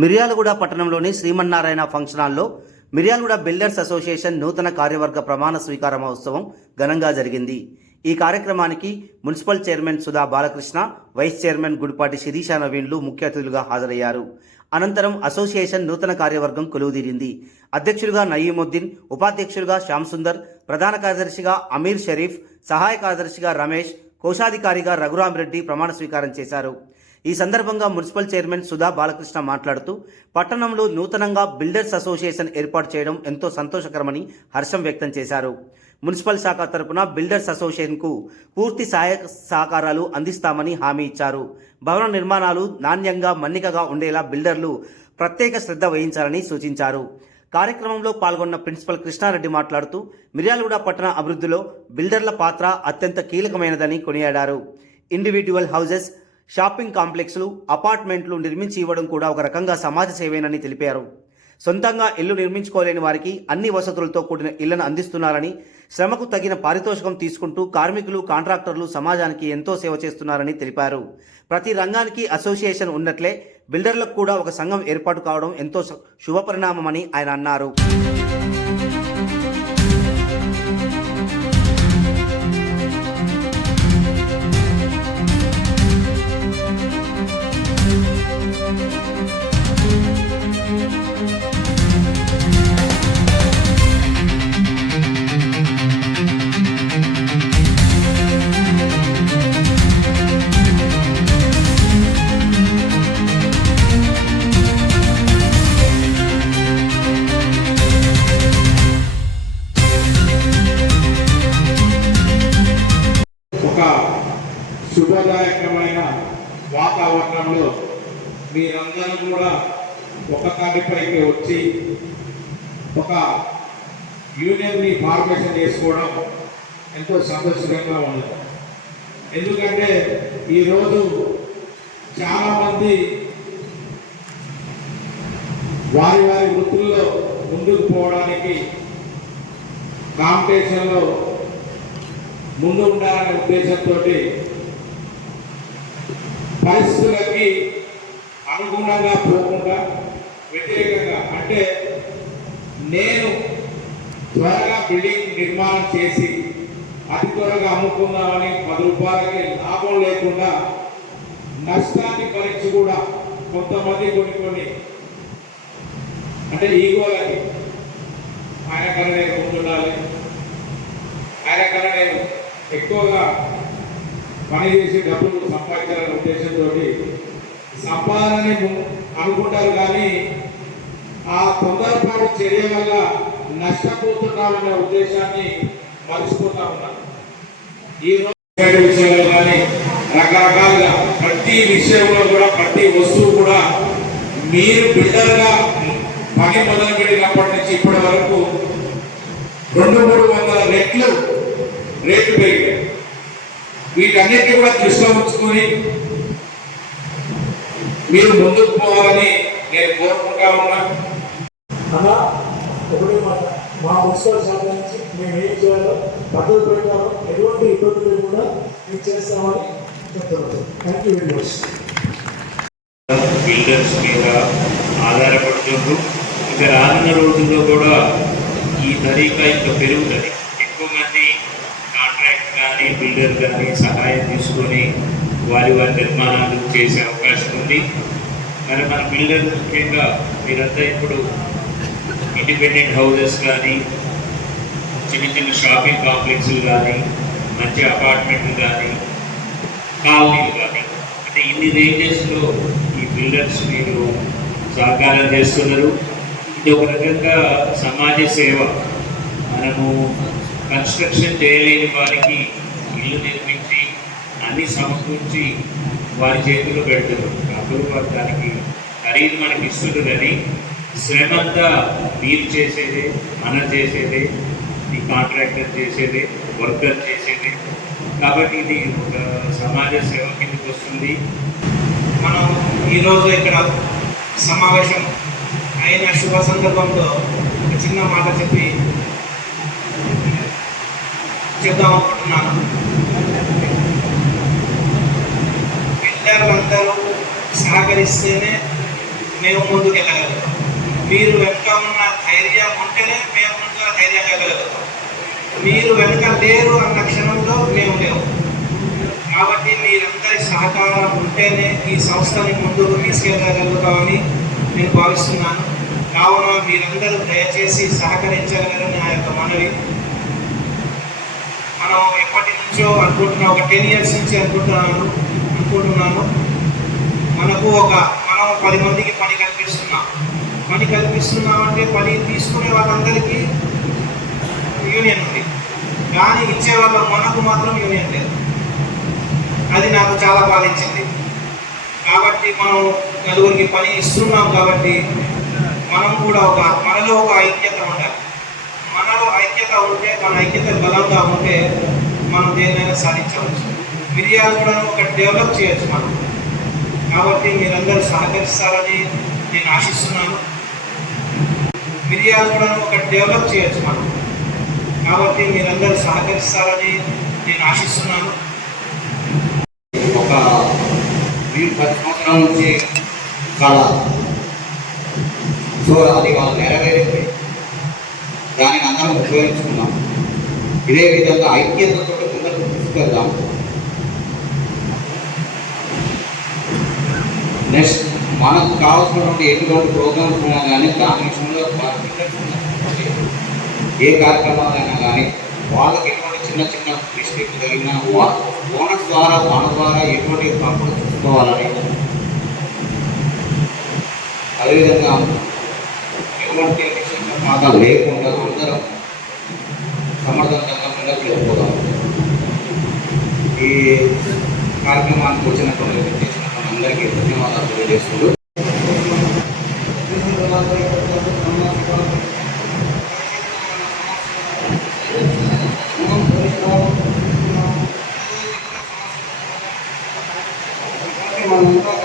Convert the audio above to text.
మిర్యాలగూడ పట్టణంలోని శ్రీమన్నారాయణ ఫంక్షన్ హాల్లో Miryalaguda builders association నూతన కార్యవర్గ ప్రమాణ స్వీకార మహోత్సవం ఘనంగా జరిగింది. ఈ కార్యక్రమానికి municipal chairman Sudha Balakrishna, vice chairman Gudipati Sirisha నవీన్లు ముఖ్య అతిథులుగా హాజరయ్యారు. అనంతరం అసోసియేషన్ నూతన కార్యవర్గం కొలువుదీరింది. అధ్యక్షులుగా నయీముద్దీన్, ఉపాధ్యక్షులుగా శ్యామ్ సుందర్, ప్రధాన కార్యదర్శిగా అమీర్ షరీఫ్, సహాయ కార్యదర్శిగా రమేష్, కోశాధికారిగా రఘురామిరెడ్డి ప్రమాణ స్వీకారం చేశారు. ఈ సందర్భంగా మున్సిపల్ చైర్మన్ సుధా బాలకృష్ణ మాట్లాడుతూ పట్టణంలో నూతనంగా బిల్డర్స్ అసోసియేషన్ ఏర్పాటు చేయడం ఎంతో సంతోషకరమని హర్షం వ్యక్తం చేశారు. మున్సిపల్ శాఖ తరపున బిల్డర్స్ అసోసియేషన్కు పూర్తి సహకారాలు అందిస్తామని హామీ ఇచ్చారు. భవన నిర్మాణాలు నాణ్యంగా మన్నికగా ఉండేలా బిల్డర్లు ప్రత్యేక శ్రద్ధ వహించాలని సూచించారు. కార్యక్రమంలో పాల్గొన్న ప్రిన్సిపల్ కృష్ణారెడ్డి మాట్లాడుతూ మిర్యాలగూడ పట్టణ అభివృద్ధిలో బిల్డర్ల పాత్ర అత్యంత కీలకమైనదని కొనియాడారు. ఇండివిడ్యువల్ హౌసెస్, షాపింగ్ కాంప్లెక్స్లు, అపార్ట్మెంట్లు నిర్మించి ఇవ్వడం కూడా ఒక రకంగా సమాజ సేవేనని తెలిపారు. సొంతంగా ఇల్లు నిర్మించుకోలేని వారికి అన్ని వసతులతో కూడిన ఇళ్లను అందిస్తున్నారని, శ్రమకు తగిన పారితోషికం తీసుకుంటూ కార్మికులు, కాంట్రాక్టర్లు సమాజానికి ఎంతో సేవ చేస్తున్నారని తెలిపారు. ప్రతి రంగానికి అసోసియేషన్ ఉన్నట్లే బిల్డర్లకు కూడా ఒక సంఘం ఏర్పాటు కావడం ఎంతో శుభపరిణామమని ఆయన అన్నారు. శుభదాయకమైన వాతావరణంలో మీరందరూ కూడా ఒక తాటిపైకి వచ్చి ఒక యూనియన్ని ఫార్మేషన్ చేసుకోవడం ఎంతో సంతోషంగా ఉంది. ఎందుకంటే ఈరోజు చాలామంది వారి వారి వృత్తుల్లో ముందుకు పోవడానికి, కాంపిటీషన్లో ముందు ఉండాలనే ఉద్దేశంతో పరిస్థితులకి అనుగుణంగా పోకుండా వ్యతిరేకంగా, అంటే నేను త్వరగా బిల్డింగ్ నిర్మాణం చేసి అతి త్వరగా అమ్ముకుందామని 10 రూపాయలకి లాభం లేకుండా నష్టాన్ని భరించి కూడా కొంతమంది కొన్ని అంటే ఈగోలకి ఆయన కన్నా నేను ముందుండాలి, ఆయన కన్నా నేను ఎక్కువగా పనిచేసి డబ్బులు సంపాదించాలనే ఉద్దేశంతో సంపాదనని అనుకుంటారు. కానీ ఆ తొందరపాటు చర్య వల్ల నష్టపోతున్నామనే ఉద్దేశాన్ని మర్చిపోతా ఉన్నారు. ఈ విషయంలో కానీ రకరకాలుగా ప్రతి విషయంలో కూడా, ప్రతి వస్తువు కూడా మీరు బిల్డర్గా పని మొదలుపెట్టినప్పటి నుంచి ఇప్పటి వరకు 200-300 రెట్లు రేట్లు పెరిగాయి. వీటన్నిటిని కూడా దృష్టిలో ఉంచుకొని మీరు ముందుకు పోవాలని నేను కోరుకుంటా ఉన్నా. అలా ఒకటి మా మున్సిపల్ శాఖ నుంచి మేము ఏం చేయాలో పద్ధతి ప్రకారం ఎటువంటి ఇబ్బందులు కూడా మేము చేస్తామని చెప్తున్నాం. Thank you very much. Builders మీద ఆధారపడుతుంటూ ఇక రానున్న రోజుల్లో కూడా ఈ తరీకా ఇంకా పెరుగుతుంది. ఎక్కువ మంది కాంట్రాక్ట్ కానీ బిల్డర్ కానీ సహాయం తీసుకొని వారి నిర్మాణాలు చేసే అవకాశం ఉంది. మరి మన బిల్డర్ ముఖ్యంగా మీరంతా ఇప్పుడు ఇండిపెండెంట్ హౌసెస్ కానీ, చిన్న షాపింగ్ కాంప్లెక్స్లు కానీ, మంచి అపార్ట్మెంట్లు కానీ, కాలనీలు కానీ, అంటే ఇన్ని రేంజెస్లో ఈ బిల్డర్స్ మీరు సహకారం చేస్తున్నారు. ఇది ఒక రకంగా సమాజ సేవ. మనము కన్స్ట్రక్షన్ చేయలేని వారికి ఇల్లు నిర్మించి అన్ని సమకూర్చి వారి చేతిలో పెడుతున్నారు. అప్పుడు వారు దానికి ఖరీదు మనకి ఇస్తున్నారు. కానీ శ్రమ అంతా మీరు చేసేదే, మనం చేసేదే, ఈ కాంట్రాక్టర్ చేసేదే, వర్కర్ చేసేదే. కాబట్టి ఇది ఒక సమాజ సేవ కిందకి వస్తుంది. మనం ఈరోజు ఇక్కడ సమావేశం అయిన శుభ సందర్భంలో ఒక చిన్న మాట చెప్దాం అనుకుంటున్నాను. బిల్డర్లందరూ సహకరిస్తేనే మేము ముందుకు వెళ్ళగలుగుతాం. మీరు వెనుక ఉన్న ధైర్యం ఉంటేనే మేము ముందుగా ధైర్యంగా వెళ్ళగలుగుతాం. మీరు వెనుక లేరు అన్న క్షణంలో మేము లేవు. కాబట్టి మీరందరి సహకారం ఉంటేనే ఈ సంస్థని ముందుకు తీసుకెళ్ళగలుగుతామని నేను భావిస్తున్నాను. కావున మీరందరూ దయచేసి సహకరించగలరని నా యొక్క మనవి. మనం ఎప్పటి నుంచో అనుకుంటున్నాం, ఒక 10 years నుంచి అనుకుంటున్నాను మనం 10 మందికి పని కల్పిస్తున్నామంటే పని తీసుకునే వాళ్ళందరికీ యూనియన్ ఉంది, కానీ ఇచ్చే వాళ్ళ మనకు మాత్రం యూనియన్ లేదు. అది నాకు చాలా బాధించింది. కాబట్టి మనం నలుగురికి పని ఇస్తున్నాం కాబట్టి మనం కూడా మనలో ఒక ఐక్యత ఉండాలి. మనలో ఐక్యత ఉంటే, మన ఐక్యత బలంగా ఉంటే మనం దేన్నైనా సాధించవచ్చు. మిరియాలు కూడా ఒక డెవలప్ చేయొచ్చు మనం. కాబట్టి మీరందరూ సహకరిస్తారని నేను ఆశిస్తున్నాను. మిరియాలు కూడా ఒక డెవలప్ చేయొచ్చు మనం. కాబట్టి మీరందరూ సహకరిస్తారని నేను ఆశిస్తున్నాను. ఒక 10 సంవత్సరాల నుంచి చాలా సో అది వాళ్ళు నెరవేరింది. దానిని అందరం ఉపయోగించుకున్నాం. ఇదే విధంగా ఐక్యతతో ముందుకు తీసుకెళ్దాం. నెక్స్ట్ మనకు కావాల్సినటువంటి ఎటువంటి ప్రోగ్రామ్స్ ఉన్నా కానీ దాని విషయంలో ఏ కార్యక్రమాలైనా కానీ వాళ్ళకి ఎటువంటి చిన్న చిన్న మిస్టేక్ జరిగిన ఓనర్స్ ద్వారా మన ద్వారా ఎటువంటి తప్పులు చూసుకోవాలని, అదేవిధంగా ఎటువంటి విషయం లేకుండా అందరం సమర్థవంతంగా ముందుకు వెళ్ళిపోదాం. ఈ కార్యక్రమానికి వచ్చినటువంటి అందరికీ ధన్యవాదాలు తెలియజేస్తూ మనంతా